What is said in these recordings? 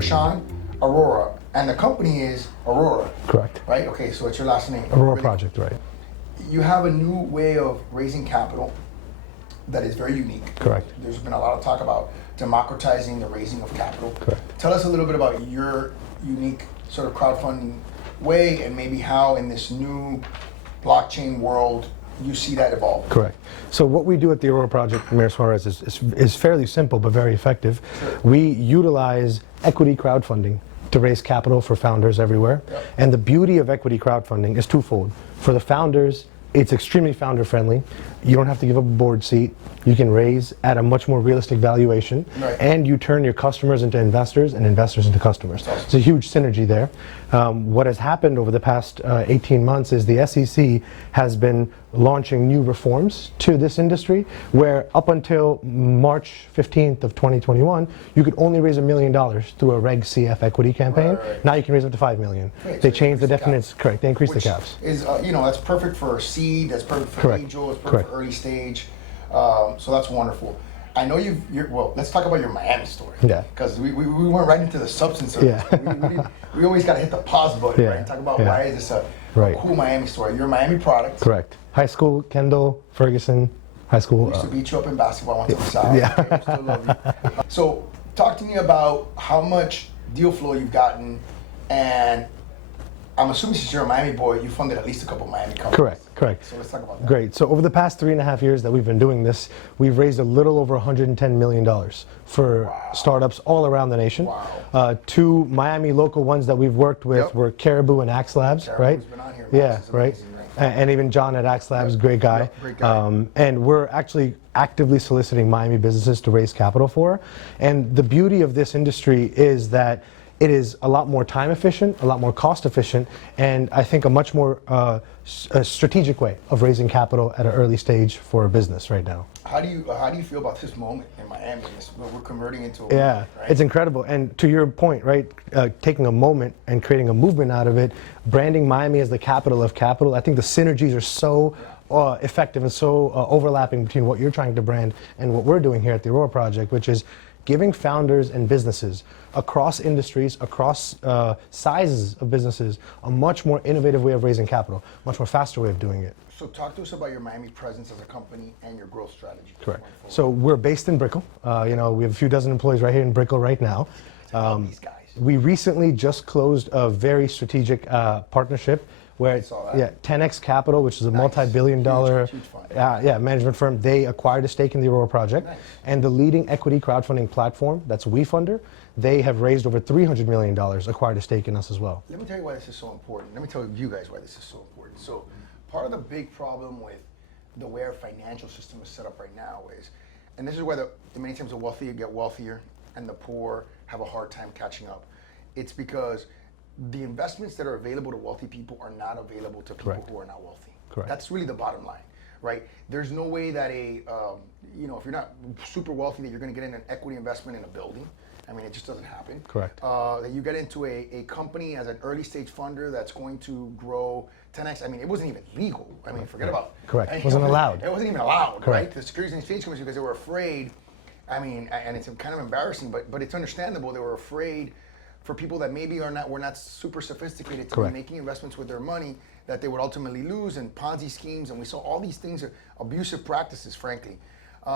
Krishan Arora, and the company is Aurora. Correct. Right? Okay, so it's your last name. Aurora Really? Project, right. You have a new way of raising capital that is very unique. Correct. There's been a lot of talk about democratizing the raising of capital. Correct. Tell us a little bit about your unique sort of crowdfunding way and maybe how in this new blockchain world you see that evolve. Correct. So what we do at the Aurora Project, Mayor Suarez, is fairly simple but very effective. Sure. We utilize equity crowdfunding to raise capital for founders everywhere. Yep. And the beauty of equity crowdfunding is twofold. For the founders, it's extremely founder friendly. You don't have to give up a board seat. You can raise at a much more realistic valuation, right. and you turn your customers into investors and investors into customers. Awesome. It's a huge synergy there. What has happened over the past 18 months is the SEC has been launching new reforms to this industry, where up until March 15th of 2021, you could only raise $1 million through a Reg CF equity campaign. Right. Now you can raise up to $5 million. Right, They so changed the increase the definitions. Correct. They increased the caps. Is that's perfect for seed. That's perfect for Correct. angel. It's perfect Correct. for early stage. So that's wonderful. I know well, let's talk about your Miami story. Yeah. Because we went right into the substance of Yeah. it. We always got to hit the pause button, Yeah. right? Talk about Yeah. why is this a Right. cool Miami story. You're a Miami product. Correct. High school, Kendall, Ferguson, high school. We used to beat you up in basketball. I went to the South. Yeah. Okay, we still love you. So talk to me about how much deal flow you've gotten, and I'm assuming since you're a Miami boy, you funded at least a couple Miami companies. Correct. So let's talk about that. Great. So over the past 3.5 years that we've been doing this, we've raised a little over $110 million for Wow. startups all around the nation. Wow. Two Miami local ones that we've worked with Yep. were Caribou and Axe Labs, Caribou's right? been on here. Yeah, This is right. amazing, right? And even John at Axe Labs, Yep. great guy. Yep, great guy. And we're actually actively soliciting Miami businesses to raise capital for. And the beauty of this industry is that it is a lot more time efficient, a lot more cost efficient, and I think a much more a strategic way of raising capital at an early stage for a business right now. How do you feel about this moment in Miami? What we're converting into a Yeah, movement, right? it's incredible. And to your point, right, taking a moment and creating a movement out of it, branding Miami as the capital of capital, I think the synergies are so effective and so overlapping between what you're trying to brand and what we're doing here at the Aurora Project, which is giving founders and businesses across industries, across sizes of businesses, a much more innovative way of raising capital, much more faster way of doing it. So talk to us about your Miami presence as a company and your growth strategy. Correct. So we're based in Brickell. We have a few dozen employees right here in Brickell right now. These guys. We recently just closed a very strategic partnership where, I saw that. 10X Capital, which is a Nice. multi-billion-dollar Huge fund. management firm, they acquired a stake in the Aurora Project. Nice. And the leading equity crowdfunding platform, that's WeFunder, they have raised over $300 million, acquired a stake in us as well. Let me tell you why this is so important. Let me tell you guys why this is so important. So part of the big problem with the way our financial system is set up right now is, and this is where many times the wealthy get wealthier and the poor have a hard time catching up. It's because the investments that are available to wealthy people are not available to people Correct. who are not wealthy. Correct. That's really the bottom line, right? There's no way that if you're not super wealthy, that you're going to get in an equity investment in a building. I mean, it just doesn't happen. Correct. That you get into a company as an early stage funder that's going to grow 10x. I mean, it wasn't even legal. I mean, forget about. Correct. I mean, Wasn't allowed. It wasn't even allowed, Correct. right? The Securities and Exchange Commission, because they were afraid. I mean, and it's kind of embarrassing, but it's understandable. They were afraid for people that maybe were not super sophisticated to Correct. be making investments with their money, that they would ultimately lose, and Ponzi schemes, and we saw all these things, abusive practices, frankly.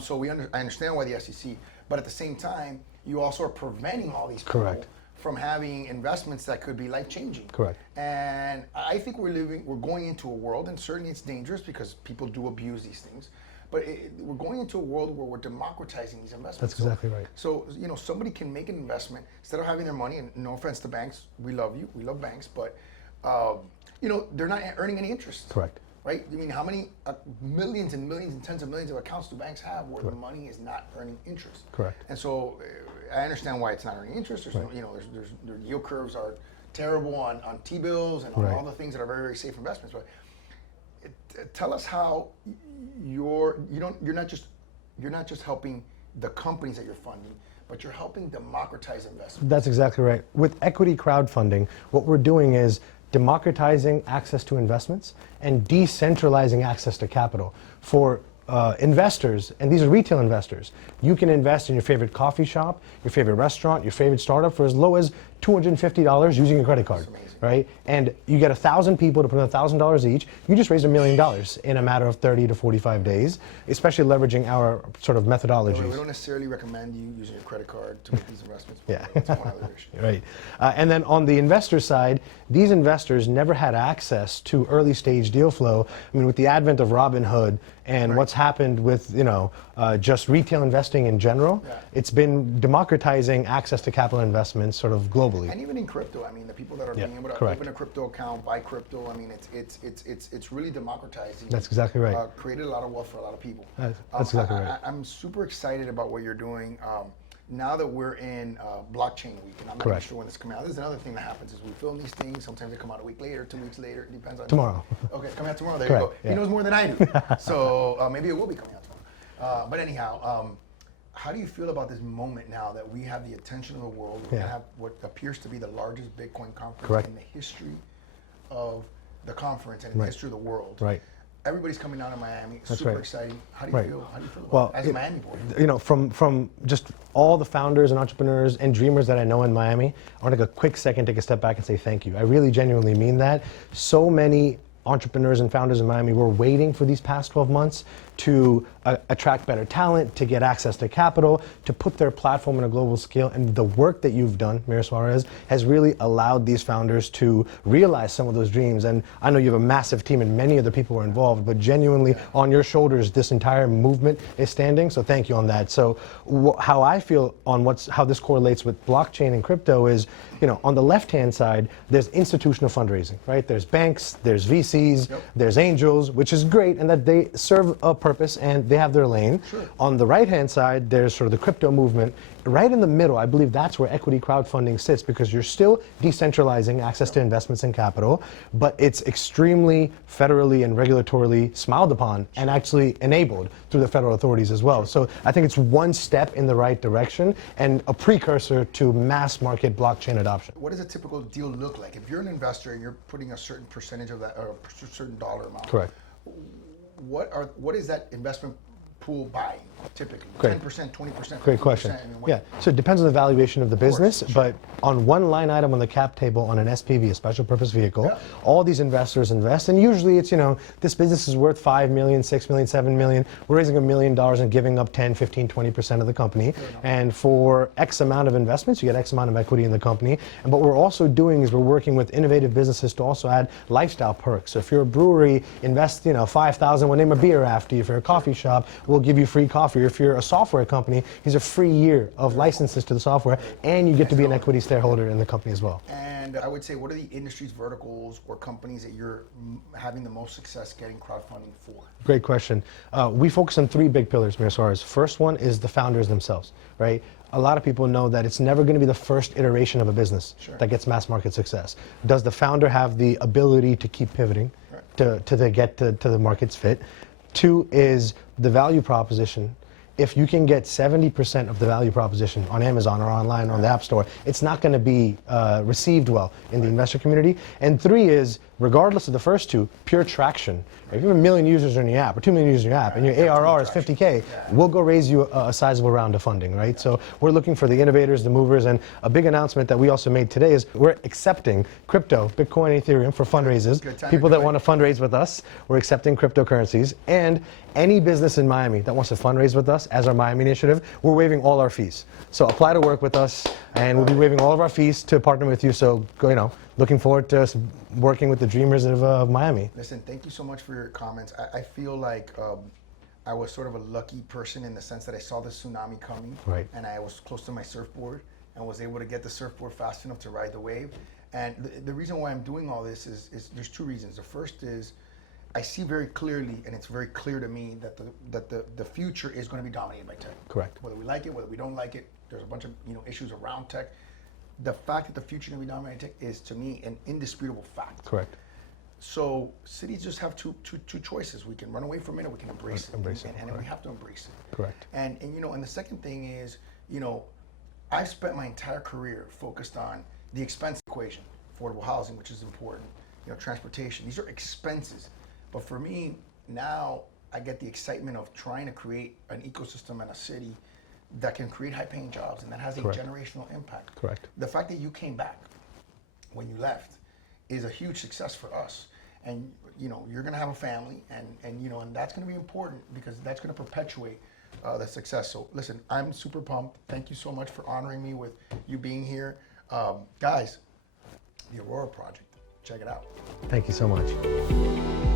So I understand why the SEC, but at the same time, you also are preventing all these people Correct. from having investments that could be life-changing. Correct. And I think we're going into a world, and certainly it's dangerous because people do abuse these things, but we're going into a world where we're democratizing these investments. That's exactly right. So, somebody can make an investment instead of having their money, and no offense to banks, we love you, we love banks, but, they're not earning any interest. Correct. Right? I mean, how many millions and millions and tens of millions of accounts do banks have where the money is not earning interest? Correct. And so I understand why it's not earning interest. There's their yield curves are terrible on T-bills and on Right. all the things that are very, very safe investments. But tell us how you're not just helping the companies that you're funding, but you're helping democratize investment. That's exactly right. With equity crowdfunding, what we're doing is democratizing access to investments and decentralizing access to capital for investors, and these are retail investors. You can invest in your favorite coffee shop, your favorite restaurant, your favorite startup for as low as $250 using a credit card, right? And you get 1,000 people to put in $1,000 each. You just raised $1 million in a matter of 30 to 45 days, especially leveraging our sort of methodologies. We don't necessarily recommend you using your credit card to make these investments. Yeah. That's one other issue. Right. And then on the investor side, these investors never had access to early stage deal flow. I mean, with the advent of Robinhood and what's happened with, just retail investing in general, it's been democratizing access to capital investments sort of globally. And even in crypto, I mean, the people that are being able to open a crypto account, buy crypto, I mean, it's really democratizing. That's exactly right. Created a lot of wealth for a lot of people. That's exactly right. I'm super excited about what you're doing. Now that we're in blockchain week, and I'm not even sure when this is coming out. This is another thing that happens is we film these things. Sometimes they come out a week later, 2 weeks later. It depends on tomorrow. Okay, it's coming out tomorrow. There you go. Yeah. He knows more than I do. So maybe it will be coming out tomorrow. But anyhow, how do you feel about this moment now that we have the attention of the world? We're going to have what appears to be the largest Bitcoin conference in the history of the conference and in the history of the world. Right. Everybody's coming down to Miami. That's super right. exciting. How do you feel? How do you feel about well, as a Miami boy? From just all the founders and entrepreneurs and dreamers that I know in Miami, I want to take a quick second, take a step back and say thank you. I really genuinely mean that. So many entrepreneurs and founders in Miami were waiting for these past 12 months to attract better talent, to get access to capital, to put their platform on a global scale. And the work that you've done, Mayor Suarez, has really allowed these founders to realize some of those dreams. And I know you have a massive team and many other people were involved, but genuinely on your shoulders, this entire movement is standing. So thank you on that. So how I feel on how this correlates with blockchain and crypto is, on the left-hand side, there's institutional fundraising, right? There's banks, there's VCs, there's angels, which is great, and that they serve a purpose and they have their lane. On the right-hand side, there's sort of the crypto movement. Right in the middle, I believe that's where equity crowdfunding sits, because you're still decentralizing access to investments and capital, but it's extremely federally and regulatorily smiled upon and actually enabled through the federal authorities as well. So I think it's one step in the right direction and a precursor to mass market blockchain adoption. What does a typical deal look like? If you're an investor and you're putting a certain percentage of that, or a certain dollar amount, correct, what is that investment pool buying typically? Great. 10%, 20%? Great question. Yeah, so it depends on the valuation of the business, but on one line item on the cap table on an SPV, a special purpose vehicle, all these investors invest, and usually it's, this business is worth 5 million, 6 million, 7 million. We're raising $1 million and giving up 10, 15, 20% of the company. And for X amount of investments, you get X amount of equity in the company. And what we're also doing is we're working with innovative businesses to also add lifestyle perks. So if you're a brewery, invest, $5,000, we'll name a beer after you. If you're a coffee shop, we'll give you free coffee. If you're a software company, here's a free year of licenses to the software, and you get to be an equity shareholder in the company as well. And I would say, what are the industries, verticals, or companies that you're having the most success getting crowdfunding for? Great question. We focus on 3 big pillars, Mayor Suarez. First one is the founders themselves, right? A lot of people know that it's never going to be the first iteration of a business that gets mass market success. Does the founder have the ability to keep pivoting to get to the market's fit? 2 is the value proposition. If you can get 70% of the value proposition on Amazon or online on the App Store, it's not going to be received well in the investor community. And 3 is, regardless of the first 2, pure traction. If you have 1 million users in your app or 2 million users in your app and your ARR is 50K, we'll go raise you a sizable round of funding, right? So we're looking for the innovators, the movers, and a big announcement that we also made today is we're accepting crypto, Bitcoin, Ethereum for fundraisers. People that want to fundraise with us, we're accepting cryptocurrencies. And any business in Miami that wants to fundraise with us as our Miami initiative, we're waiving all our fees. So apply to work with us, and we'll be waiving all of our fees to partner with you. So looking forward to working with the dreamers of Miami. Listen, thank you so much for your comments. I feel like I was sort of a lucky person in the sense that I saw the tsunami coming, and I was close to my surfboard and was able to get the surfboard fast enough to ride the wave. And the reason why I'm doing all this is there's 2 reasons. The first is I see very clearly, and it's very clear to me that the future is going to be dominated by tech. Correct. Whether we like it, whether we don't like it, there's a bunch of issues around tech. The fact that the future is going to be dominated by tech is, to me, an indisputable fact. Correct. So cities just have two choices. We can run away from it, or we can embrace it. And we have to embrace it. Correct. And and the second thing is, I've spent my entire career focused on the expense equation, affordable housing, which is important, transportation. These are expenses. But for me, now, I get the excitement of trying to create an ecosystem in a city that can create high-paying jobs and that has a Correct. generational impact. Correct. The fact that you came back when you left is a huge success for us. And you know, you're gonna have a family, and you know, and that's gonna be important because that's gonna perpetuate the success. So listen, I'm super pumped. Thank you so much for honoring me with you being here. Guys, the Aurora Project, check it out. Thank you so much.